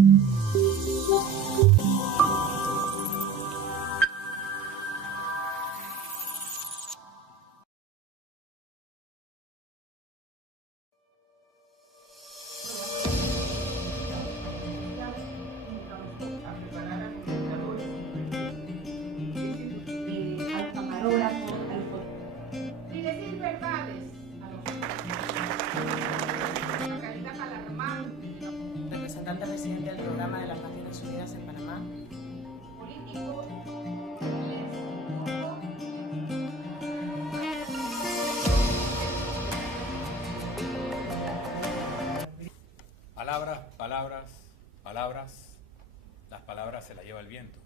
Al camarógrafo, al fotógrafo. Y decir verdades a los Margarita Palarmán, representante residente del programa de las Naciones Unidas en Panamá. políticos. Palabras, palabras, palabras. Las palabras se las lleva el viento.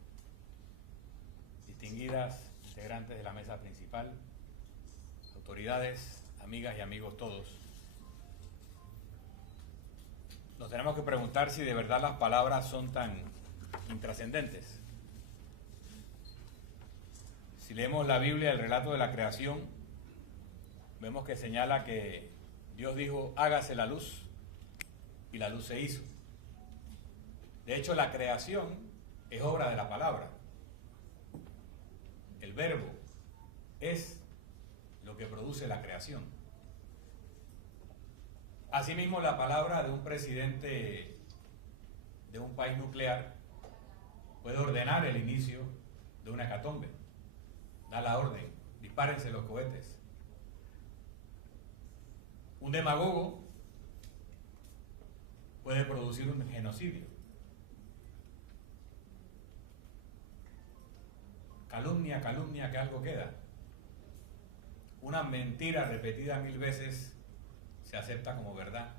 Distinguidas integrantes de la mesa principal, autoridades, amigas y amigos todos, nos tenemos que preguntar si de verdad las palabras son tan intrascendentes. Si leemos la Biblia, el relato de la creación, vemos que señala que Dios dijo, hágase la luz, y la luz se hizo. De hecho, la creación es obra de la palabra. El verbo es lo que produce la creación. Asimismo, la palabra de un presidente de un país nuclear puede ordenar el inicio de una hecatombe. Da la orden, dispárense los cohetes. Un demagogo puede producir un genocidio. Calumnia, calumnia, que algo queda. Una mentira repetida 1000 veces se acepta como verdad.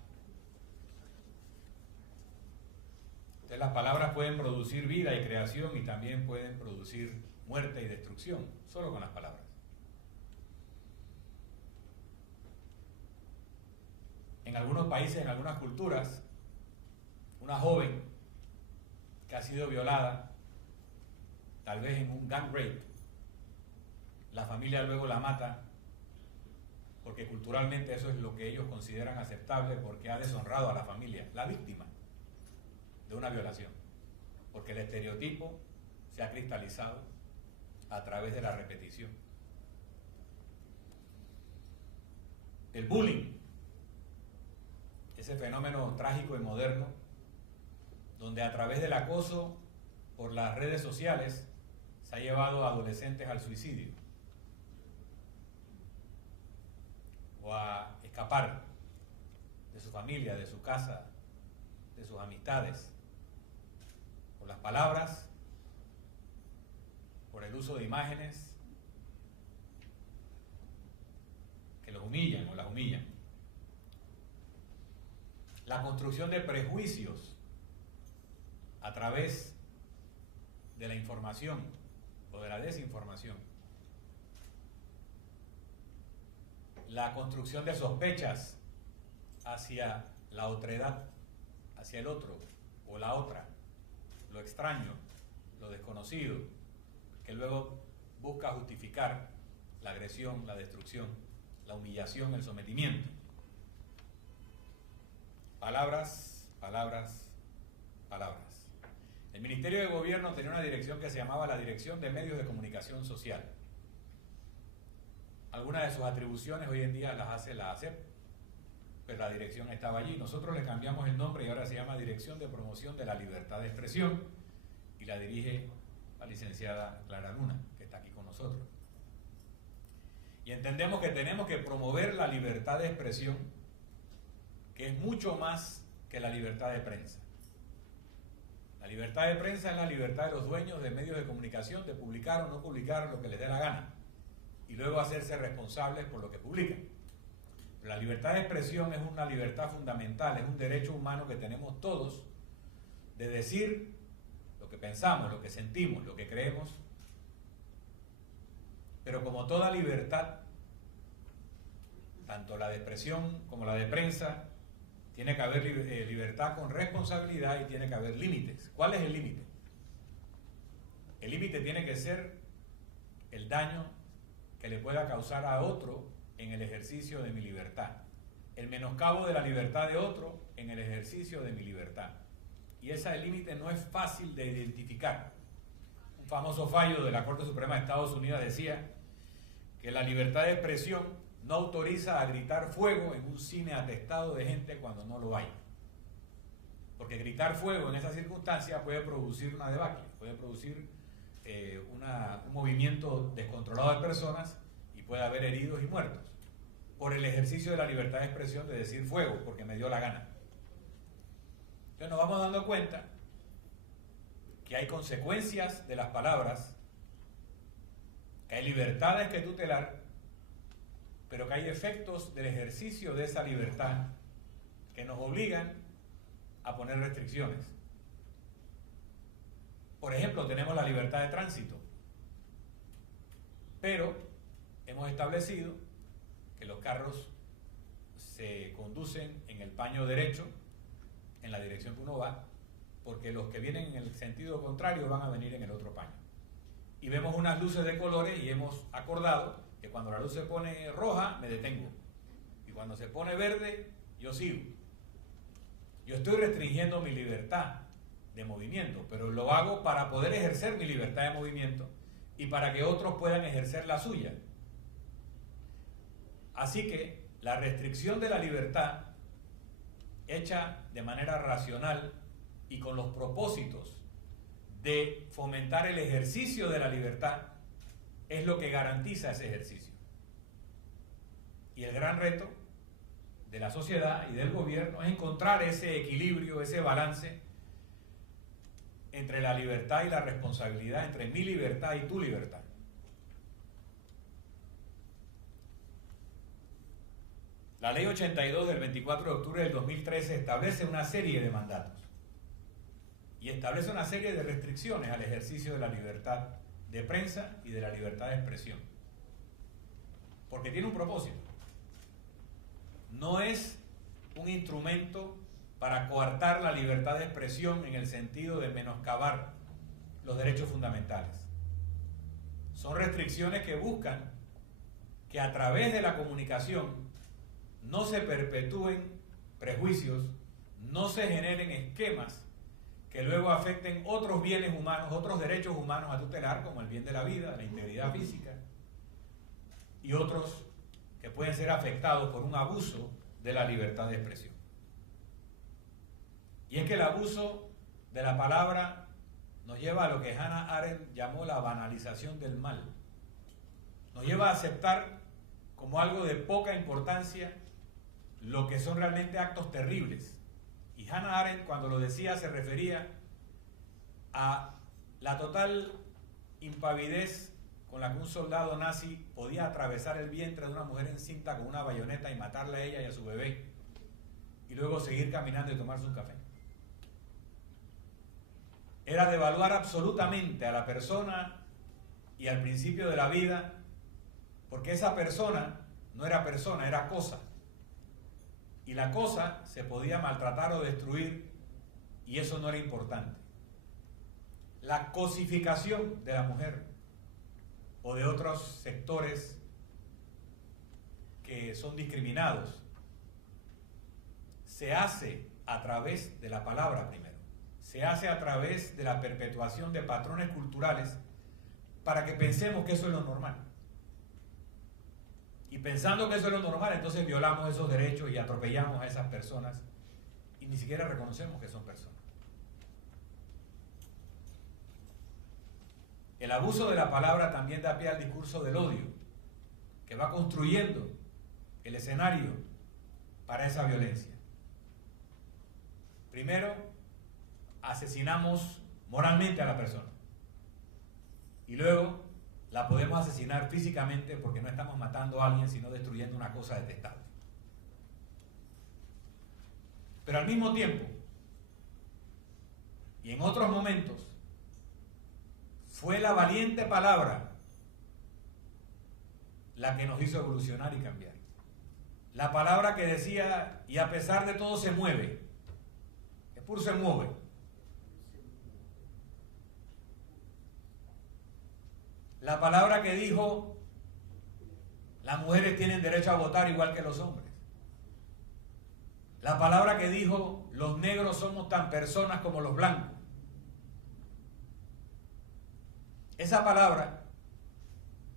Entonces las palabras pueden producir vida y creación y también pueden producir muerte y destrucción, solo con las palabras. En algunos países, en algunas culturas, una joven que ha sido violada, tal vez en un gang rape, la familia luego la mata porque culturalmente eso es lo que ellos consideran aceptable porque ha deshonrado a la familia, la víctima de una violación, porque el estereotipo se ha cristalizado a través de la repetición. El bullying, ese fenómeno trágico y moderno, donde a través del acoso por las redes sociales se ha llevado a adolescentes al suicidio o a escapar de su familia, de su casa, de sus amistades, por las palabras, por el uso de imágenes que los humillan o las humillan. La construcción de prejuicios a través de la información o de la desinformación. La construcción de sospechas hacia la otredad, hacia el otro o la otra, lo extraño, lo desconocido, que luego busca justificar la agresión, la destrucción, la humillación, el sometimiento. Palabras, palabras, palabras. El Ministerio de Gobierno tenía una dirección que se llamaba la Dirección de Medios de Comunicación Social. Algunas de sus atribuciones hoy en día las hace la ACEP, pero la dirección estaba allí. Nosotros le cambiamos el nombre y ahora se llama Dirección de Promoción de la Libertad de Expresión y la dirige la licenciada Clara Luna, que está aquí con nosotros. Y entendemos que tenemos que promover la libertad de expresión, que es mucho más que la libertad de prensa. La libertad de prensa es la libertad de los dueños de medios de comunicación de publicar o no publicar lo que les dé la gana y luego hacerse responsables por lo que publican. Pero la libertad de expresión es una libertad fundamental, es un derecho humano que tenemos todos de decir lo que pensamos, lo que sentimos, lo que creemos. Pero como toda libertad, tanto la de expresión como la de prensa, tiene que haber libertad con responsabilidad y tiene que haber límites. ¿Cuál es el límite? El límite tiene que ser el daño que le pueda causar a otro en el ejercicio de mi libertad. El menoscabo de la libertad de otro en el ejercicio de mi libertad. y ese límite no es fácil de identificar. Un famoso fallo de la Corte Suprema de Estados Unidos decía que la libertad de expresión no autoriza a gritar fuego en un cine atestado de gente cuando no lo hay. Porque gritar fuego en esa circunstancia puede producir una debacle, puede producir un movimiento descontrolado de personas y puede haber heridos y muertos por el ejercicio de la libertad de expresión de decir fuego, porque me dio la gana. Entonces nos vamos dando cuenta que hay consecuencias de las palabras, que hay libertades que tutelar, pero que hay efectos del ejercicio de esa libertad que nos obligan a poner restricciones. Por ejemplo, tenemos la libertad de tránsito, pero hemos establecido que los carros se conducen en el paño derecho, en la dirección que uno va, porque los que vienen en el sentido contrario van a venir en el otro paño. Y vemos unas luces de colores y hemos acordado que cuando la luz se pone roja, me detengo. Y cuando se pone verde, yo sigo. Yo estoy restringiendo mi libertad de movimiento, pero lo hago para poder ejercer mi libertad de movimiento y para que otros puedan ejercer la suya. Así que la restricción de la libertad, hecha de manera racional y con los propósitos de fomentar el ejercicio de la libertad, es lo que garantiza ese ejercicio. Y el gran reto de la sociedad y del gobierno es encontrar ese equilibrio, ese balance entre la libertad y la responsabilidad, entre mi libertad y tu libertad. La Ley 82 del 24 de octubre del 2013 establece una serie de mandatos y establece una serie de restricciones al ejercicio de la libertad de prensa y de la libertad de expresión. Porque tiene un propósito. No es un instrumento para coartar la libertad de expresión en el sentido de menoscabar los derechos fundamentales. Son restricciones que buscan que a través de la comunicación no se perpetúen prejuicios, no se generen esquemas que luego afecten otros bienes humanos, otros derechos humanos a tutelar, como el bien de la vida, la integridad física, y otros que pueden ser afectados por un abuso de la libertad de expresión. Y es que el abuso de la palabra nos lleva a lo que Hannah Arendt llamó la banalización del mal. Nos lleva a aceptar como algo de poca importancia lo que son realmente actos terribles. Y Hannah Arendt, cuando lo decía, se refería a la total impavidez con la que un soldado nazi podía atravesar el vientre de una mujer encinta con una bayoneta y matarla a ella y a su bebé, y luego seguir caminando y tomarse un café. Era devaluar absolutamente a la persona y al principio de la vida, porque esa persona no era persona, era cosa. Y la cosa se podía maltratar o destruir, y eso no era importante. La cosificación de la mujer o de otros sectores que son discriminados se hace a través de la palabra primero. Se hace a través de la perpetuación de patrones culturales para que pensemos que eso es lo normal. Y pensando que eso es lo normal, entonces violamos esos derechos y atropellamos a esas personas y ni siquiera reconocemos que son personas. El abuso de la palabra también da pie al discurso del odio, que va construyendo el escenario para esa violencia. Primero, asesinamos moralmente a la persona. Y luego la podemos asesinar físicamente porque no estamos matando a alguien, sino destruyendo una cosa detestable. Pero al mismo tiempo, y en otros momentos, fue la valiente palabra la que nos hizo evolucionar y cambiar. La palabra que decía, y a pesar de todo se mueve. Epur se mueve. La palabra que dijo, las mujeres tienen derecho a votar igual que los hombres. La palabra que dijo, los negros somos tan personas como los blancos. Esa palabra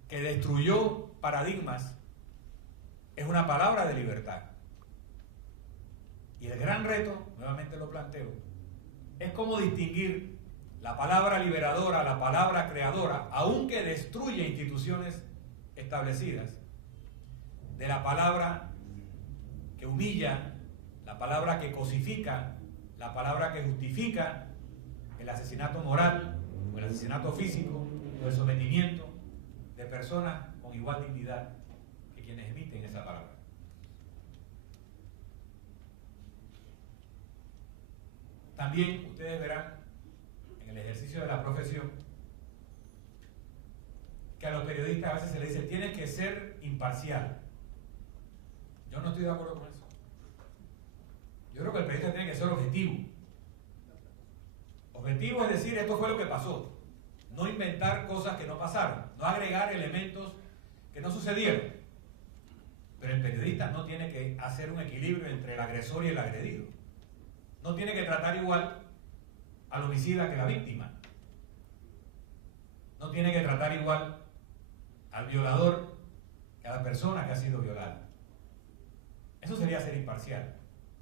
que destruyó paradigmas es una palabra de libertad. Y el gran reto, nuevamente lo planteo, es cómo distinguir la palabra liberadora, la palabra creadora, aunque destruye instituciones establecidas, de la palabra que humilla, la palabra que cosifica, la palabra que justifica el asesinato moral, o el asesinato físico, o el sometimiento de personas con igual dignidad que quienes emiten esa palabra. También ustedes verán en el ejercicio de la profesión que a los periodistas a veces se les dice tienes que ser imparcial. Yo no estoy de acuerdo con eso. Yo creo que el periodista tiene que ser objetivo. Objetivo es decir, esto fue lo que pasó. No inventar cosas que no pasaron. No agregar elementos que no sucedieron. Pero el periodista no tiene que hacer un equilibrio entre el agresor y el agredido. No tiene que tratar igual al homicida que la víctima. No tiene que tratar igual al violador que a la persona que ha sido violada. Eso sería ser imparcial.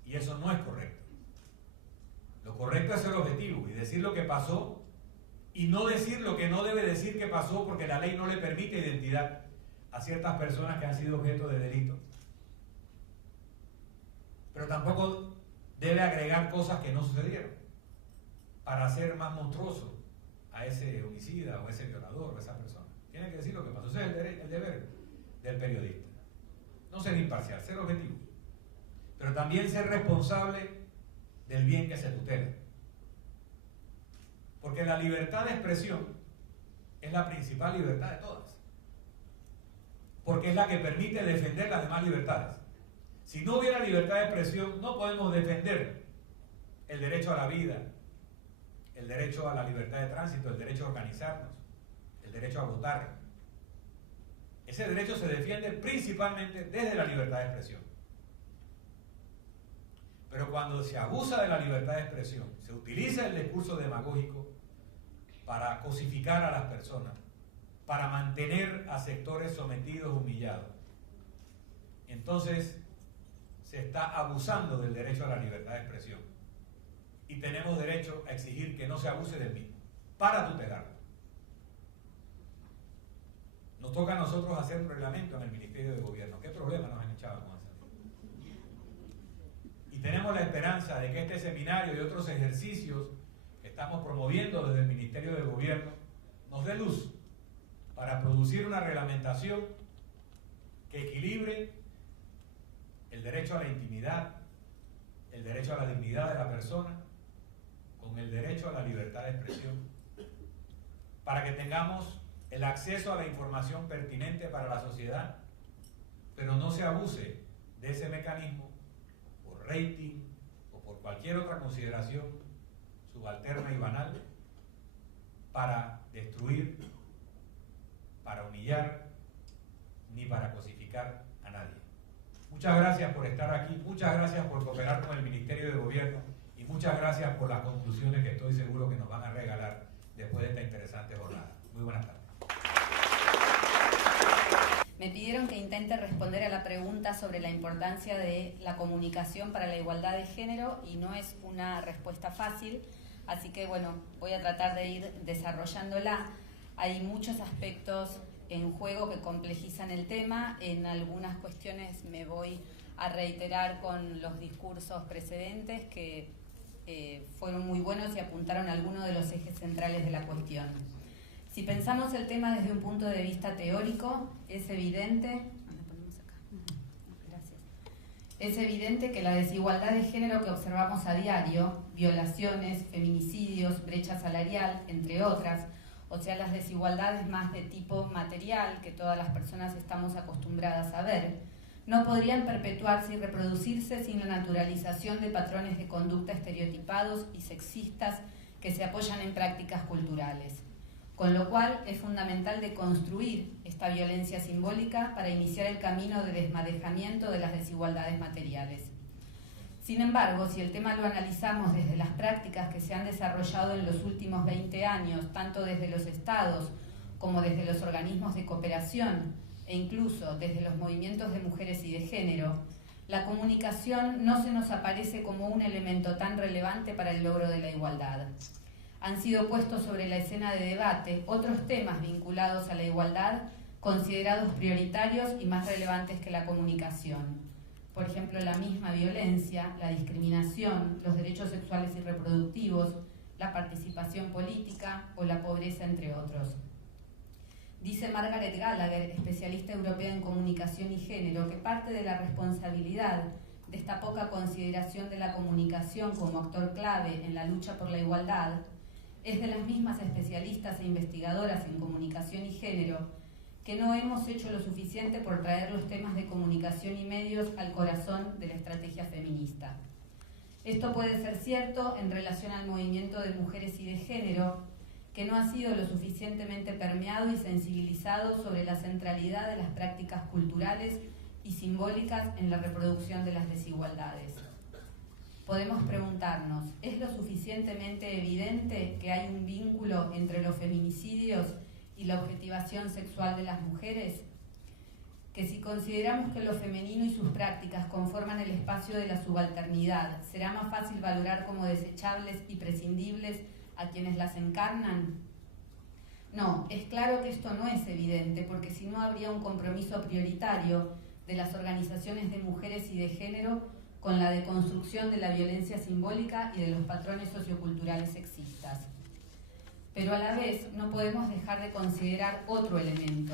Y eso no es correcto. Lo correcto es ser objetivo y decir lo que pasó y no decir lo que no debe decir que pasó porque la ley no le permite identidad a ciertas personas que han sido objeto de delito. Pero tampoco debe agregar cosas que no sucedieron para hacer más monstruoso a ese homicida o a ese violador o a esa persona. Tiene que decir lo que pasó. Ese es el deber del periodista. No ser imparcial, ser objetivo. Pero también ser responsable del bien que se tutela. Porque la libertad de expresión es la principal libertad de todas. Porque es la que permite defender las demás libertades. Si no hubiera libertad de expresión, no podemos defender el derecho a la vida, el derecho a la libertad de tránsito, el derecho a organizarnos, el derecho a votar. Ese derecho se defiende principalmente desde la libertad de expresión. Pero cuando se abusa de la libertad de expresión, se utiliza el discurso demagógico para cosificar a las personas, para mantener a sectores sometidos, humillados. Entonces, se está abusando del derecho a la libertad de expresión. Y tenemos derecho a exigir que no se abuse del mismo, para tutelarlo. Nos toca a nosotros hacer un reglamento en el Ministerio de Gobierno. ¿Qué problema nos han echado con eso? Y tenemos la esperanza de que este seminario y otros ejercicios que estamos promoviendo desde el Ministerio de Gobierno nos dé luz para producir una reglamentación que equilibre el derecho a la intimidad, el derecho a la dignidad de la persona, con el derecho a la libertad de expresión, para que tengamos el acceso a la información pertinente para la sociedad, pero no se abuse de ese mecanismo por rating o por cualquier otra consideración subalterna y banal para destruir, para humillar, ni para cosificar a nadie. Muchas gracias por estar aquí, muchas gracias por cooperar con el Ministerio de Gobierno y muchas gracias por las conclusiones que estoy seguro que nos van a regalar después de esta interesante jornada. Muy buenas tardes. Me pidieron que intente responder a la pregunta sobre la importancia de la comunicación para la igualdad de género y no es una respuesta fácil, así que bueno, voy a tratar de ir desarrollándola. Hay muchos aspectos en juego que complejizan el tema. En algunas cuestiones me voy a reiterar con los discursos precedentes que fueron muy buenos y apuntaron a algunos de los ejes centrales de la cuestión. Si pensamos el tema desde un punto de vista teórico, es evidente que la desigualdad de género que observamos a diario, violaciones, feminicidios, brecha salarial, entre otras, o sea, las desigualdades más de tipo material que todas las personas estamos acostumbradas a ver, no podrían perpetuarse y reproducirse sin la naturalización de patrones de conducta estereotipados y sexistas que se apoyan en prácticas culturales. Con lo cual es fundamental deconstruir esta violencia simbólica para iniciar el camino de desmadejamiento de las desigualdades materiales. Sin embargo, si el tema lo analizamos desde las prácticas que se han desarrollado en los últimos 20 años, tanto desde los estados como desde los organismos de cooperación e incluso desde los movimientos de mujeres y de género, la comunicación no se nos aparece como un elemento tan relevante para el logro de la igualdad. Han sido puestos sobre la escena de debate otros temas vinculados a la igualdad considerados prioritarios y más relevantes que la comunicación. Por ejemplo, la misma violencia, la discriminación, los derechos sexuales y reproductivos, la participación política o la pobreza, entre otros. Dice Margaret Gallagher, especialista europea en comunicación y género, que parte de la responsabilidad de esta poca consideración de la comunicación como actor clave en la lucha por la igualdad es de las mismas especialistas e investigadoras en comunicación y género que no hemos hecho lo suficiente por traer los temas de comunicación y medios al corazón de la estrategia feminista. Esto puede ser cierto en relación al movimiento de mujeres y de género, que no ha sido lo suficientemente permeado y sensibilizado sobre la centralidad de las prácticas culturales y simbólicas en la reproducción de las desigualdades. Podemos preguntarnos, ¿es lo suficientemente evidente que hay un vínculo entre los feminicidios y la objetivación sexual de las mujeres? Que si consideramos que lo femenino y sus prácticas conforman el espacio de la subalternidad, ¿será más fácil valorar como desechables y prescindibles a quienes las encarnan? No, es claro que esto no es evidente, porque si no habría un compromiso prioritario de las organizaciones de mujeres y de género con la deconstrucción de la violencia simbólica y de los patrones socioculturales sexistas. Pero a la vez no podemos dejar de considerar otro elemento,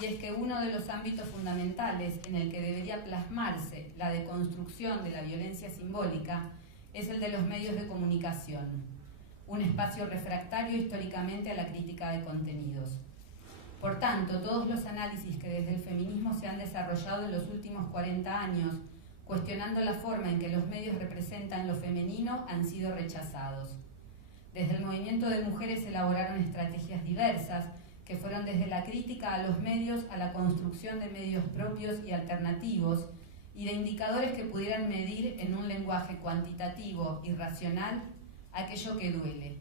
y es que uno de los ámbitos fundamentales en el que debería plasmarse la deconstrucción de la violencia simbólica es el de los medios de comunicación, un espacio refractario históricamente a la crítica de contenidos. Por tanto, todos los análisis que desde el feminismo se han desarrollado en los últimos 40 años, cuestionando la forma en que los medios representan lo femenino, han sido rechazados. Desde el movimiento de mujeres se elaboraron estrategias diversas, que fueron desde la crítica a los medios a la construcción de medios propios y alternativos, y de indicadores que pudieran medir en un lenguaje cuantitativo y racional aquello que duele,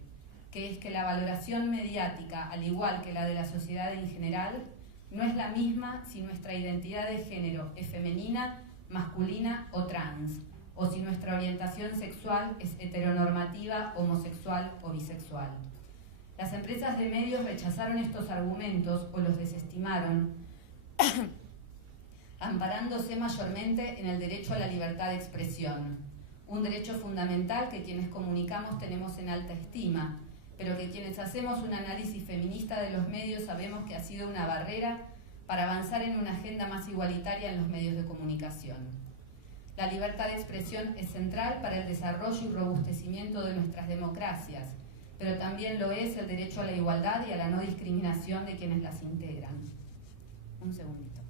que es que la valoración mediática, al igual que la de la sociedad en general, no es la misma si nuestra identidad de género es femenina, masculina o trans, o si nuestra orientación sexual es heteronormativa, homosexual o bisexual. Las empresas de medios rechazaron estos argumentos o los desestimaron, amparándose mayormente en el derecho a la libertad de expresión, un derecho fundamental que quienes comunicamos tenemos en alta estima, pero que quienes hacemos un análisis feminista de los medios sabemos que ha sido una barrera para avanzar en una agenda más igualitaria en los medios de comunicación. La libertad de expresión es central para el desarrollo y robustecimiento de nuestras democracias, pero también lo es el derecho a la igualdad y a la no discriminación de quienes las integran. Un segundito.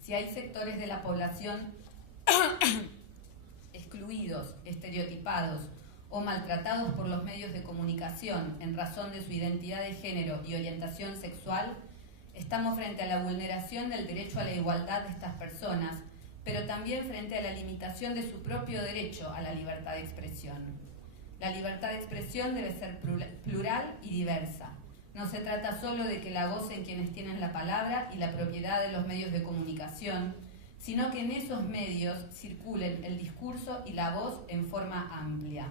Si hay sectores de la población excluidos, estereotipados o maltratados por los medios de comunicación en razón de su identidad de género y orientación sexual, estamos frente a la vulneración del derecho a la igualdad de estas personas, pero también frente a la limitación de su propio derecho a la libertad de expresión. La libertad de expresión debe ser plural y diversa. No se trata solo de que la gocen quienes tienen la palabra y la propiedad de los medios de comunicación, sino que en esos medios circulen el discurso y la voz en forma amplia.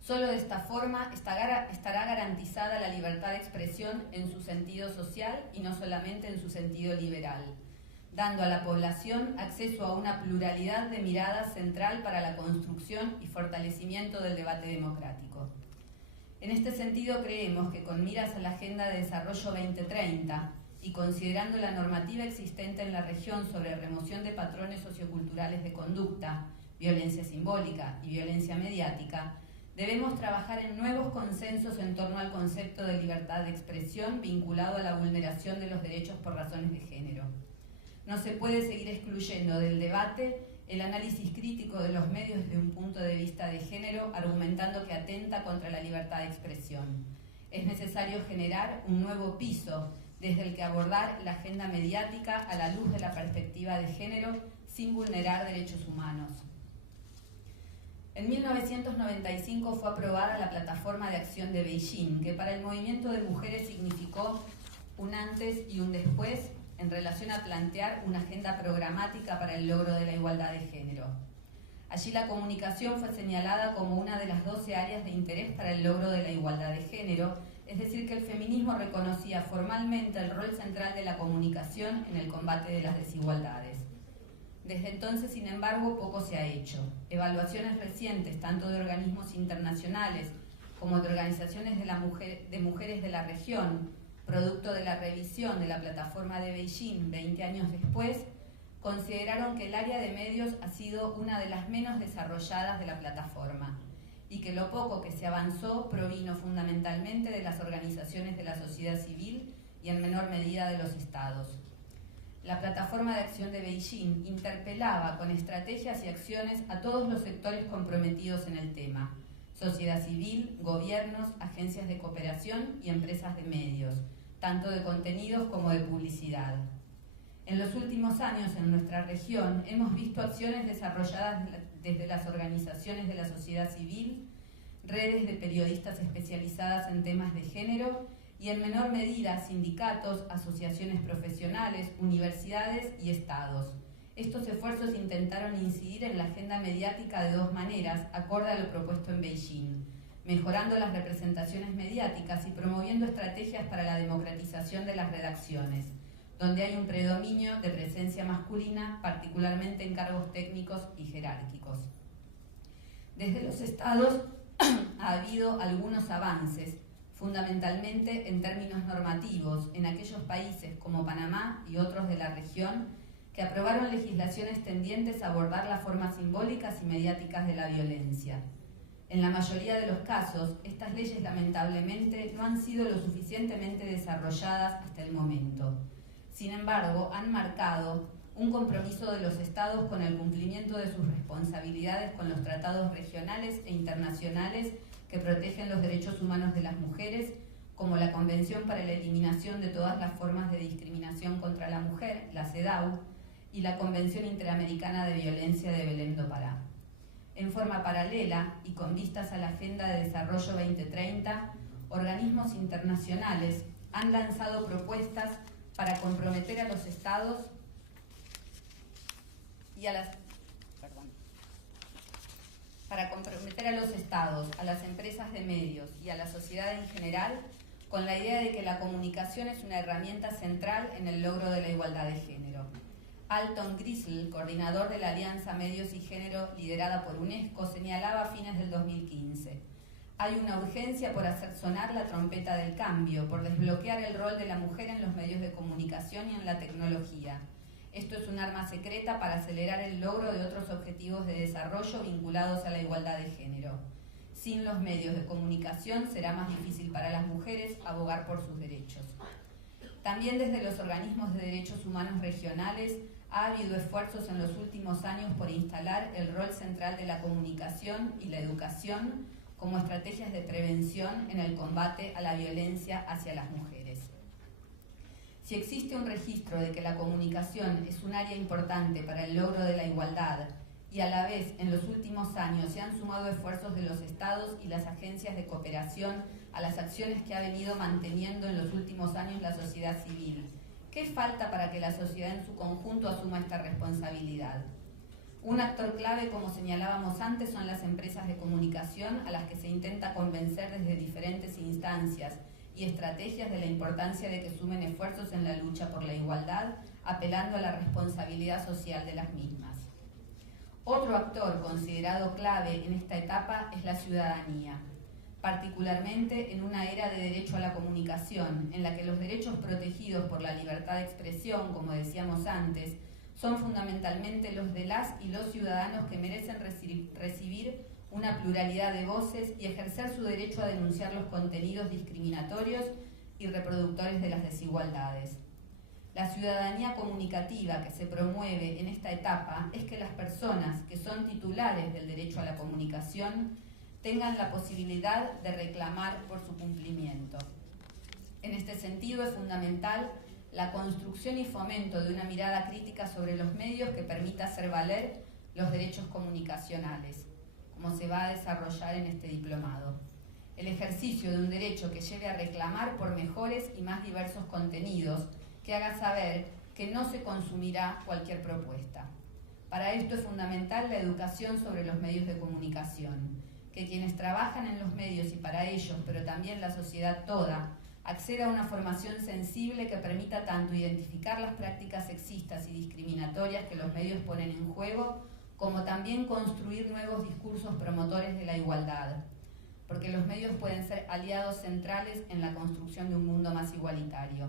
Solo de esta forma estará garantizada la libertad de expresión en su sentido social y no solamente en su sentido liberal, dando a la población acceso a una pluralidad de miradas central para la construcción y fortalecimiento del debate democrático. En este sentido, creemos que con miras a la Agenda de Desarrollo 2030 y considerando la normativa existente en la región sobre remoción de patrones socioculturales de conducta, violencia simbólica y violencia mediática, debemos trabajar en nuevos consensos en torno al concepto de libertad de expresión vinculado a la vulneración de los derechos por razones de género. No se puede seguir excluyendo del debate el análisis crítico de los medios desde un punto de vista de género, argumentando que atenta contra la libertad de expresión. Es necesario generar un nuevo piso desde el que abordar la agenda mediática a la luz de la perspectiva de género sin vulnerar derechos humanos. En 1995 fue aprobada la Plataforma de Acción de Beijing, que para el movimiento de mujeres significó un antes y un después en relación a plantear una agenda programática para el logro de la igualdad de género. Allí la comunicación fue señalada como una de las 12 áreas de interés para el logro de la igualdad de género, es decir, que el feminismo reconocía formalmente el rol central de la comunicación en el combate de las desigualdades. Desde entonces, sin embargo, poco se ha hecho. Evaluaciones recientes, tanto de organismos internacionales como de organizaciones de mujeres de la región, producto de la revisión de la Plataforma de Beijing 20 años después, consideraron que el área de medios ha sido una de las menos desarrolladas de la plataforma y que lo poco que se avanzó provino fundamentalmente de las organizaciones de la sociedad civil y en menor medida de los estados. La Plataforma de Acción de Beijing interpelaba con estrategias y acciones a todos los sectores comprometidos en el tema: sociedad civil, gobiernos, agencias de cooperación y empresas de medios, tanto de contenidos como de publicidad. En los últimos años en nuestra región hemos visto acciones desarrolladas desde las organizaciones de la sociedad civil, redes de periodistas especializadas en temas de género y en menor medida sindicatos, asociaciones profesionales, universidades y estados. Estos esfuerzos intentaron incidir en la agenda mediática de dos maneras, acorde a lo propuesto en Beijing: mejorando las representaciones mediáticas y promoviendo estrategias para la democratización de las redacciones, donde hay un predominio de presencia masculina, particularmente en cargos técnicos y jerárquicos. Desde los estados ha habido algunos avances, fundamentalmente en términos normativos, en aquellos países como Panamá y otros de la región que aprobaron legislaciones tendientes a abordar las formas simbólicas y mediáticas de la violencia. En la mayoría de los casos, estas leyes lamentablemente no han sido lo suficientemente desarrolladas hasta el momento. Sin embargo, han marcado un compromiso de los estados con el cumplimiento de sus responsabilidades con los tratados regionales e internacionales que protegen los derechos humanos de las mujeres, como la Convención para la Eliminación de todas las formas de discriminación contra la mujer, la CEDAW, y la Convención Interamericana de Violencia de Belém do Pará. En forma paralela y con vistas a la Agenda de Desarrollo 2030, organismos internacionales han lanzado propuestas para comprometer a los estados y a las a las empresas de medios y a la sociedad en general con la idea de que la comunicación es una herramienta central en el logro de la igualdad de género. Alton Grisel, coordinador de la Alianza Medios y Género liderada por UNESCO, señalaba a fines del 2015: hay una urgencia por hacer sonar la trompeta del cambio, por desbloquear el rol de la mujer en los medios de comunicación y en la tecnología. Esto es un arma secreta para acelerar el logro de otros objetivos de desarrollo vinculados a la igualdad de género. Sin los medios de comunicación será más difícil para las mujeres abogar por sus derechos. También desde los organismos de derechos humanos regionales ha habido esfuerzos en los últimos años por instalar el rol central de la comunicación y la educación como estrategias de prevención en el combate a la violencia hacia las mujeres. Si existe un registro de que la comunicación es un área importante para el logro de la igualdad y a la vez en los últimos años se han sumado esfuerzos de los estados y las agencias de cooperación a las acciones que ha venido manteniendo en los últimos años la sociedad civil, ¿qué falta para que la sociedad en su conjunto asuma esta responsabilidad? Un actor clave, como señalábamos antes, son las empresas de comunicación a las que se intenta convencer desde diferentes instancias y estrategias de la importancia de que sumen esfuerzos en la lucha por la igualdad, apelando a la responsabilidad social de las mismas. Otro actor considerado clave en esta etapa es la ciudadanía, particularmente en una era de derecho a la comunicación, en la que los derechos protegidos por la libertad de expresión, como decíamos antes, son fundamentalmente los de las y los ciudadanos que merecen recibir una pluralidad de voces y ejercer su derecho a denunciar los contenidos discriminatorios y reproductores de las desigualdades. La ciudadanía comunicativa que se promueve en esta etapa es que las personas que son titulares del derecho a la comunicación tengan la posibilidad de reclamar por su cumplimiento. En este sentido es fundamental la construcción y fomento de una mirada crítica sobre los medios que permita hacer valer los derechos comunicacionales, como se va a desarrollar en este diplomado. El ejercicio de un derecho que lleve a reclamar por mejores y más diversos contenidos, que haga saber que no se consumirá cualquier propuesta. Para esto es fundamental la educación sobre los medios de comunicación, que quienes trabajan en los medios y para ellos, pero también la sociedad toda, acceda a una formación sensible que permita tanto identificar las prácticas sexistas y discriminatorias que los medios ponen en juego, como también construir nuevos discursos promotores de la igualdad, porque los medios pueden ser aliados centrales en la construcción de un mundo más igualitario.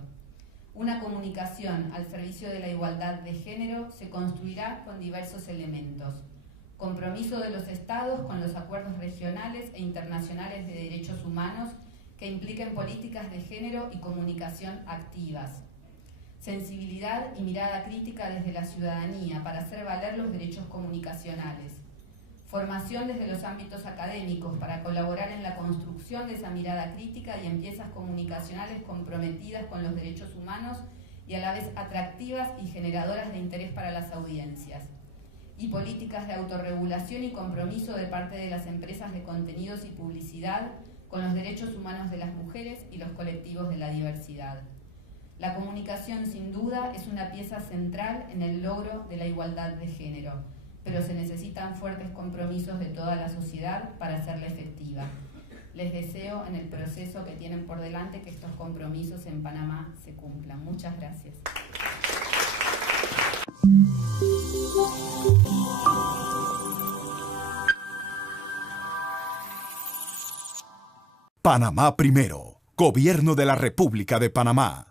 Una comunicación al servicio de la igualdad de género se construirá con diversos elementos: compromiso de los Estados con los acuerdos regionales e internacionales de derechos humanos que impliquen políticas de género y comunicación activas, sensibilidad y mirada crítica desde la ciudadanía para hacer valer los derechos comunicacionales, formación desde los ámbitos académicos para colaborar en la construcción de esa mirada crítica y en piezas comunicacionales comprometidas con los derechos humanos y a la vez atractivas y generadoras de interés para las audiencias, y políticas de autorregulación y compromiso de parte de las empresas de contenidos y publicidad con los derechos humanos de las mujeres y los colectivos de la diversidad. La comunicación, sin duda, es una pieza central en el logro de la igualdad de género, pero se necesitan fuertes compromisos de toda la sociedad para hacerla efectiva. Les deseo en el proceso que tienen por delante que estos compromisos en Panamá se cumplan. Muchas gracias. Panamá Primero, Gobierno de la República de Panamá.